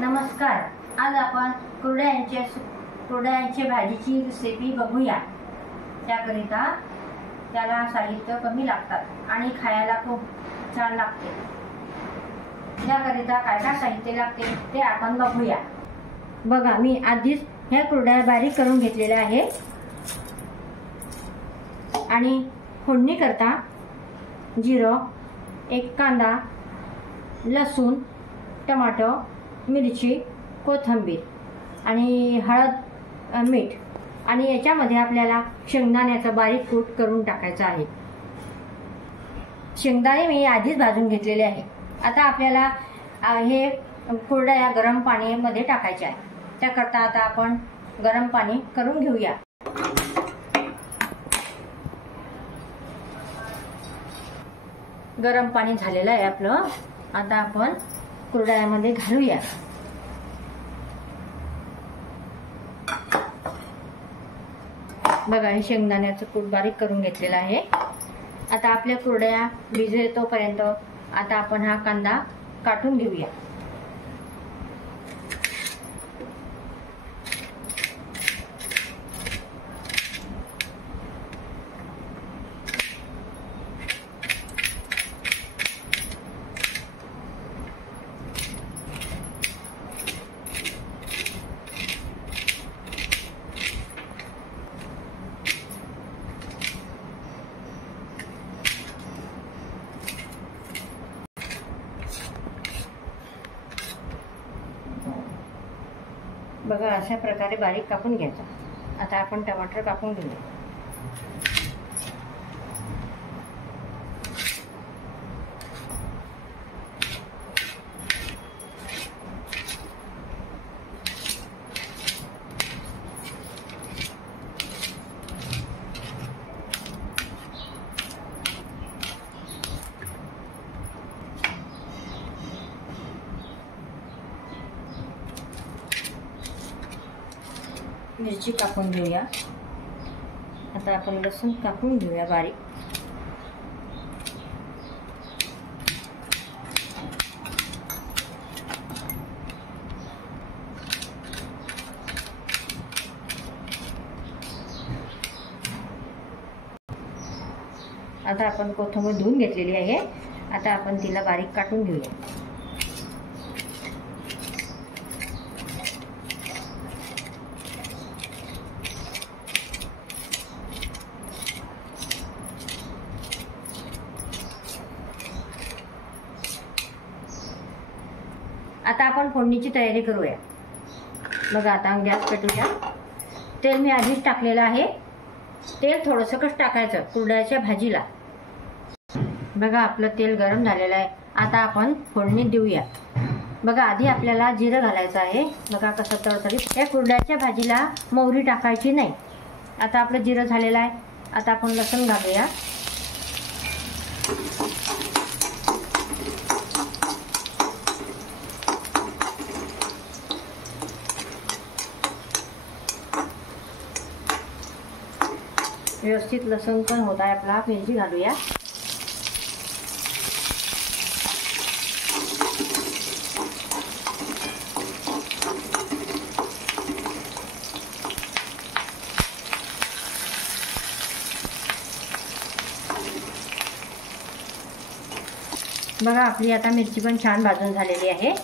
नमस्कार. आज आपण कुरडयांची भाजीची रेसिपी बघूया. त्याकरिता त्याला साहित्य कमी लागतात आणि खायला खूप छान लागते. त्याकरिता काय काय साहित्य लागते ते आपण बघूया. बघा, मी आधीच ह्या कुरडया बारीक करून घेतलेल्या आहे आणि फोडणी करता जिरं, एक कांदा, लसूण, टमाटो, मिरची, कोथिंबीर आणि हळद, मीठ आणि याच्यामध्ये आपल्याला शेंगदाण्याचा बारीक कूट करून टाकायचा आहे. शेंगदाणे मी आधीच भाजून घेतलेले आहे. आता आपल्याला हे कुरडया गरम पाण्यामध्ये टाकायचे आहे. त्याकरता आता आपण गरम पाणी करून घेऊया. गरम पाणी झालेलं आहे आपलं. आता आपण कुरडयामध्ये घालूया. बघा, हे शेंगदाण्याचं कूट बारीक करून घेतलेलं आहे. आता आपल्या कुरडया भिजेल तोपर्यंत आता आपण हा कांदा काटून घेऊया. बघा, अशा प्रकारे बारीक कापून घ्यायचा. आता आपण टमाटर कापून घेऊया. मिरची कापून घेऊया. आता आपण लसूण कापून घेऊया बारीक. आता आपण कोथिंबीर धुवून घेतलेली आहे. आता आपण तिला बारीक काटून घेऊया. आता आपण फोडणीची तयारी करूया. बघा, आता गॅस पेटूया. तेल मी आधीच टाकलेलं आहे. तेल थोडंसं कसं टाकायचं कुरडयाच्या भाजीला. बघा, आपलं तेल गरम झालेलं आहे. आता आपण फोडणी देऊया. बघा, आधी आपल्याला जिरं घालायचं आहे. बघा कसं तळतळीत. या कुरडयाच्या भाजीला मोहरी टाकायची नाही. आता आपलं जिरं झालेलं आहे. आता आपण लसूण घालूया. व्यवस्थित लसूण पण होत आहे आपला. मिरची घालूया. बघा, आपली आता मिरची पण छान भाजून झालेली आहे.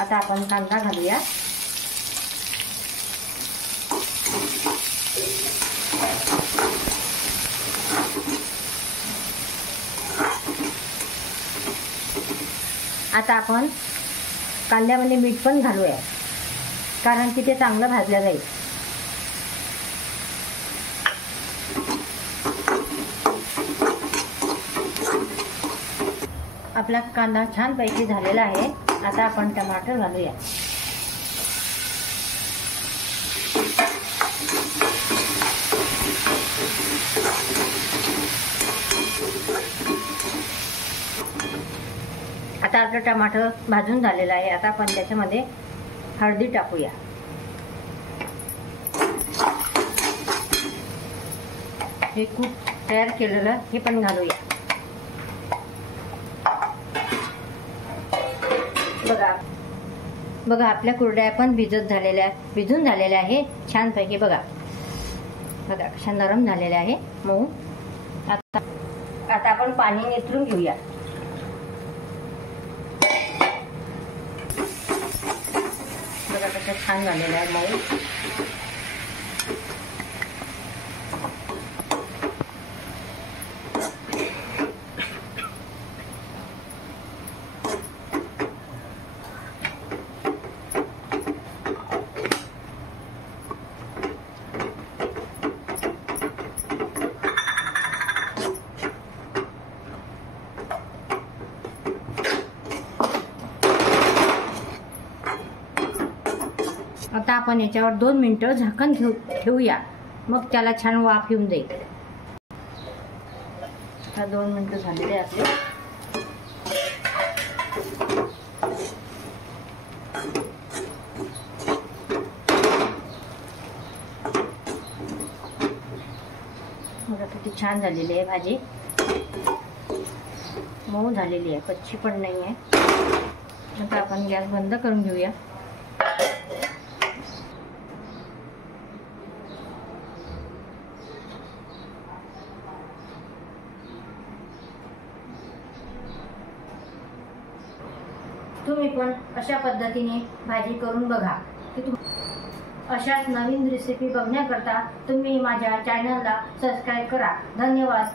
आता आपण कांदा घालूया. आता आपण कांद्यामध्ये मीठ पण घालूया, कारण की ते चांगलं भाजलं जाईल. आपला कांदा छानपैकी झालेला आहे. आता आपण टमाटर घालूया. आता आपलं टमाटर भाजून झालेलं आहे. आता आपण त्याच्यामध्ये हळदी टाकूया. हे कूट तयार केलेलं हे पण घालूया. बघा, बघा आपल्या कुरड्या पण भिजून झालेल्या आहे छानपैकी. बघा बघा कशा नरम झालेल्या आहे मऊ. आता आपण पाणी निथळून घेऊया. बघा कशा छान झालेल्या आहे मऊ. आता आपण याच्यावर 2 मिनिटं झाकण ठेवूया. मग त्याला छान वाफ येऊन जाईल. आता 2 मिनिटं झालेले आपले. बघा किती छान झालेली आहे भाजी. मऊ झालेली आहे, कच्ची पण नाही आहे. आता आपण गॅस बंद करून घेऊया. तुम्ही पण अशा पद्धतीने भाजी करून बघा. अशाच नवीन रेसिपी बघण्याकरता तुम्ही माझ्या चॅनलला सबस्क्राईब करा. धन्यवाद.